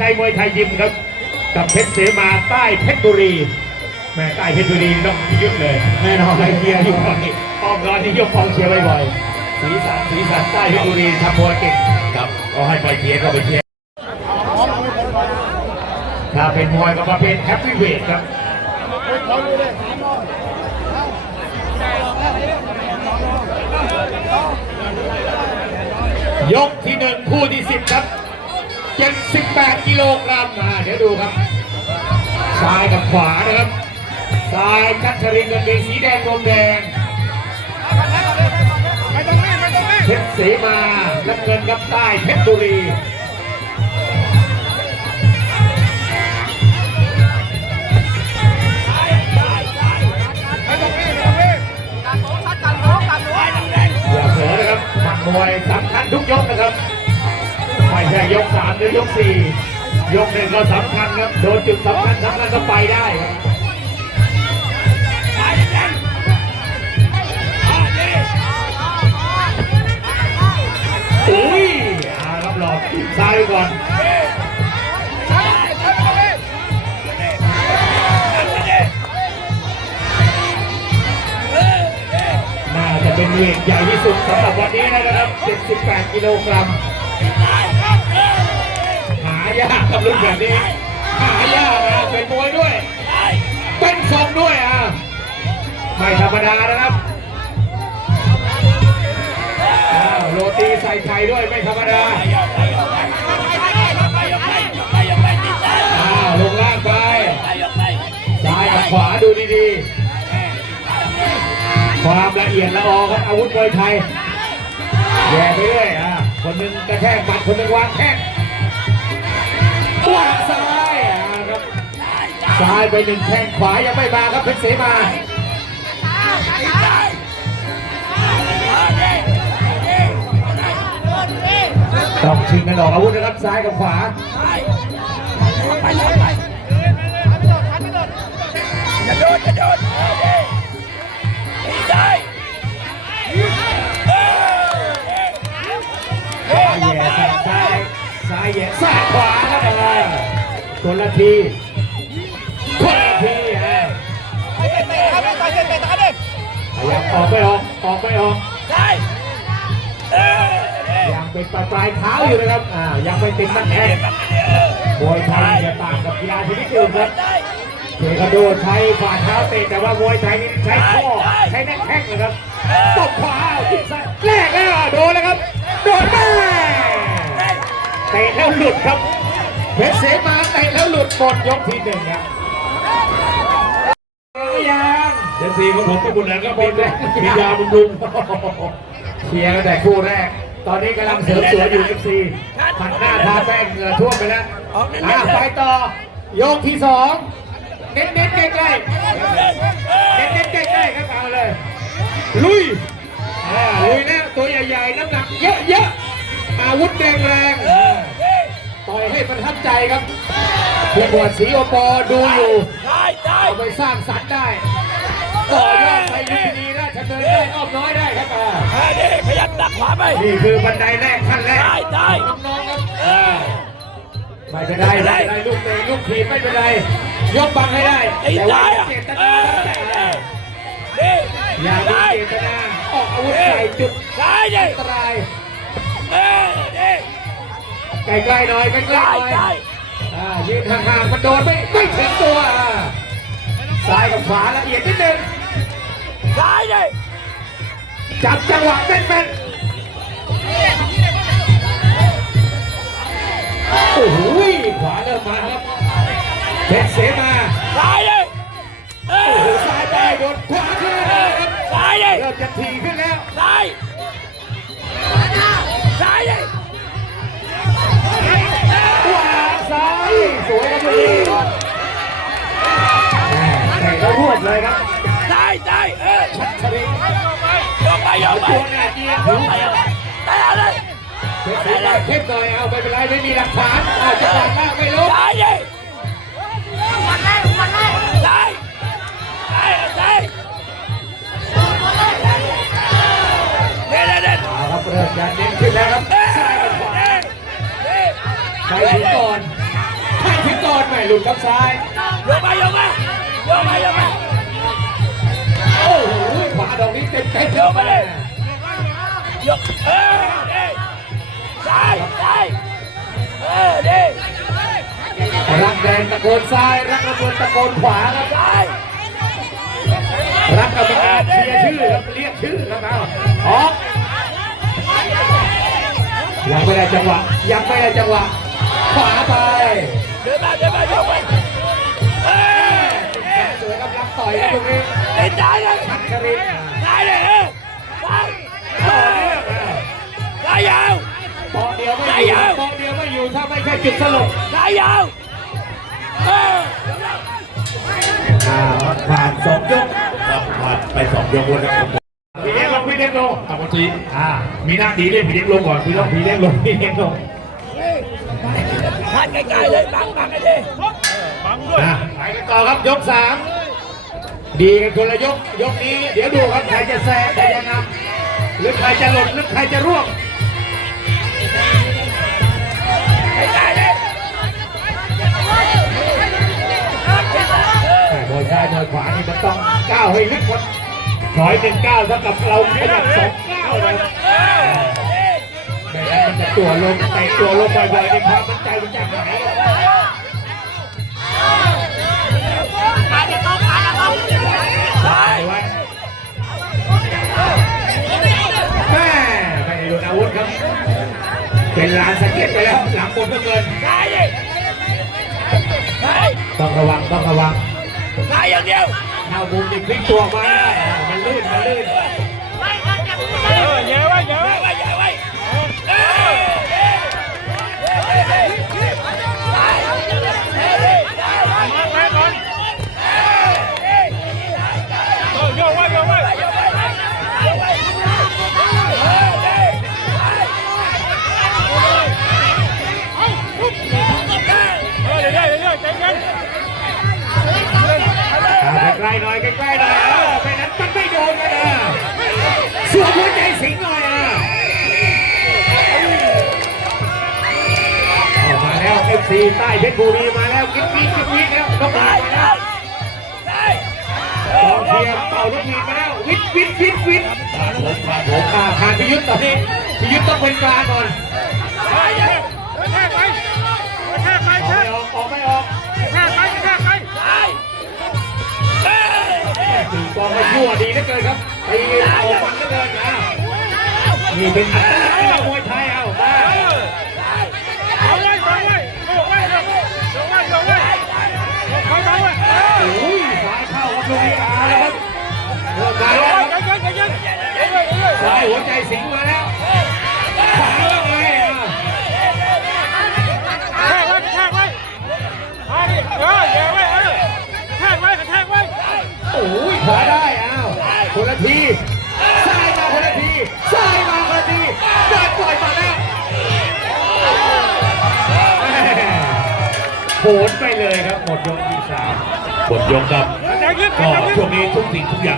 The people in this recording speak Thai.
ชัยมวยไทยยิมครับ กับเพชรเสมาใต้เพชรบุรีแม่ใต้เพชรบุรีต้องยึดเลยแน่นอนไเชียร์อยู่บ่อยอ้อมร้อนนี่ยกกองเชียร์บ่อยๆสีสันสีสันใต้เพชรบุรีทำมวยเก่งครับก็ให้ไปเชียร์ก็ไปเชียร์ถ้าเป็นมวยก็ประเภทแฮปปี้เวทครับยกที่หนึ่งคู่ที่สิบครับ 78 กิโลกรัมมาเดี๋ยวดูครับ ซ้ายกับขวานะครับ ซ้ายชัดชรินกางเกงสีแดงนมแดงเพชรเสมาและเงินกับใต้เพชรบุรีอย่าเผลอนะครับหมัดมวยสำคัญทุกยกนะครับ ไม่ใช่ยกสามหรือยกสี่ยกหนึ่งก็สำคัญครับ โดนจุดสำคัญสำคัญก็ไปได้ครับอุ้ยอารับรองซ้ายไปก่อนน่าจะเป็นเวทใหญ่ที่สุดสำหรับวันนี้นะครับ 78 กิโลกรัม หายากกับรุ่นแบบนี้ หายากนะเป็นมวยด้วย เป็นทรงด้วยอะ ไม่ธรรมดานะครับโรตีใส่ไข่ด้วยไม่ธรรมดาลงล่างไปซ้ายกับขวาดูดีๆ ความละเอียดละออครับอาวุธมวยไทยแย่ไปเรื่อยอะ คนหนึ่งกระแทกหมัดคนหนึ่งวางแข้งวางซ้ายครับซ้ายไปหนึ่งแข้งขวายังไม่มาครับเพชรเสมาต้องชิงกันออกอาวุธนะครับซ้ายกับขวาจะโดนจะโดน แย่ซ้ายขวาครับเออคนละทีคนละทีฮะครับไอ้เตะเตะตาดิพยายามออกไม่ออกออกไม่ออกได้ยังเป็นปลายเท้าอยู่นะครับอ่ายังไม่ติดมันแทงมวยไทยจะต่างกับกีฬาชนิดอื่นครับเทควันโดใช้ฝ่าเท้าเตะแต่ว่ามวยไทยนี่ใช้ข้อใช้แน่แข้งนะครับตบขวาแรกแล้วโดนแล้วครับโดนม่เต เพชรเสมาเตะแล้วหลุดหมดยกที่หนึ่งครับยังเดนซีของผมก็บุญนั้นก็หมมีดแล้วมียาบำรุงเชียร์ตั้งแต่คู่แรก ตอนนี้กำลังเสริมสวยอยู่ FC ผัดหน้าทาแป้งเหงื่อท่วมไปแล้วอะไปต่อยกที่สองเน้นเน้นๆใกล้ๆเน้นเน้นๆใกล้ๆครับเอาเลยลุยอ่าลุยแล้วตัวใหญ่ๆน้ำหนักเยอะๆอาวุธแรงแรง ๆต่อยให้ประทับใจครับผู้บวชศรีโอปอดูอยู่ได้ได้เอาไปสร้างสรรค์ได้ต่อยอดไปลุมพินีราชดำเนินได้อ้อมน้อยได้ครับอ่าได้ดิขยันดักขวาไปนี่คือบันไดแรกขั้นแรกได้ได้น้องๆครับเออไม่เป็นไรไม่เป็นไรลูกเตะลูกถีบไม่เป็นไรยกบังให้ได้ไอ้แต่ว่าได้อย่าอะเจตเอนาอแต่ดิอย่ามีได้เจตนาออกอาวุธใส่จุดได้ดิอันตรายเออดิ ใกล้ๆหน่อยใกล้ๆหได้น่อยได้อ่ายืนห่างๆมันโดนไม่ไม่ถึงตัวอ่าซ้ายกับขวาละเอียดนิดนึงได้ดิจับจังหวะแม่นๆโอ้โหขวาเริ่มมาครับเพชรเสมาได้ดิเอโอ้โหอซ้ายไปโดนขวาขึ้นแล้วครับได้ดิเริ่มจะถี่ขึ้นแล้วได้ไสวยครับพี่แม่แต่ก็รวบเลยครับได้ได้เออชรินยกไปยกไปตัวหน้าเจียถึงได้อะไรเพชรสีมาเข้มหน่อยเอาไม่เป็นไรไม่มีหลักฐานอาจจะหลักมากไม่รู้ได้ดิได้ได้ได้เด็ดเด็ดครับเริ่มจะเน้นขึ้นแล้วครับซ้ายกับขวาเด็ดใครถึงก่อน หลุดกับซ้ายโยกมาโยกมาโยกมาโยกมาโอ้โหขวาดอกนี้เต็มเต็มโยกมาเลยโยกเออเดิซ้ายซ้ายเออเดิรักแดงตะโกนซ้ายรักระเบิดตะโกนขวาครับซ้ายรักกรรมการเชียร์ชื่อครับเรียกชื่อครับเอาออกยังไม่ได้จังหวะยังไม่ได้จังหวะ ขวาไป เดินมาเดินมาโยกไปเออเออสวยกำลังต่อยครับตรงนี้เดินซ้ายเลยชัดชรินซ้ายเลยเออซ้ายต่อเนื่องอะซ้ายยาวปอกเดียวไม่อยู่ปอกเดียวไม่อยู่ถ้าไม่ใช่จุดสลบซ้ายยาวเอออ่าผ่านสองยกผ่านไปสองยกแล้วครับพี่เล็กลงพี่เล็กลงตามปกติอ่ามีหน้าที่เล่นผีเด็กลงก่อนพี่พี่ต้ต้อองงพี่เล็กลงพี่เล็กลง ท่านใกล้ๆเลยบังบังไอ้ดิอะไปกันต่อครับยกสามดีกันคนละยกยกนี้ เดี๋ยวดูครับใครจะแซงใครจะนำหรือใครจะหล่นหรือใครจะร่วงใกล้ๆเลยแต่บอยซ้ายบอยขวานี่มันต้องก้าวให้ลึกกว่าถอยหนึ่งก้าวเท่ากับเราขยับสองก้าวเลยเออดิไม่งั้นมันจะตัวลงไปตัวลงบ่อยๆในความมั่นใจมันจะหายซ้ายไว้แม่ไม่ได้โดนอาวุธครับ เป็นลานสะเก็ดไปแล้วหลังบนก็เกินซ้ายดิซ้ายต้องระวังต้องระวังซ้ายอย่างเดียวเข้ามุมนี่พลิกตัวออกมาได้อ่ามันลื่นมันลื่น ๆหน่อยใกล้ๆหน่อยเออไม่นั้นมันไม่โดนกันอะสวมหัวใจสิงหน่อยอะออกมาแล้วเอฟซีใต้เพชรบุรีมาแล้วกิ๊กกิ๊กกิ๊กกิ๊กแล้วต้องมาซ้ายแล้วเอกอองเชียร์เป่าลูกหวีดมาแล้ววิทวิทวิทวิทผ่านผมผ่าผมอ่าผ่านพิยุทธ์ตอนนี้พิยุทธ์ต้องเป็นกลางก่อน นี่เป็นอัตลักษณ์ของมวยไทยเอามาโอ้ยซ้ายเข้าครับลูกนี้เอาแล้วครับเริ่มมาแล้วครับซ้ายหัวใจสิงมาแล้วขวาว่าไงอะโอ้ยขวาได้อ้าวคนละที นไปเลยครับหมดยกที่สามบทยกครับก็ช่วงนี้ทุกสิ่งทุกอย่าง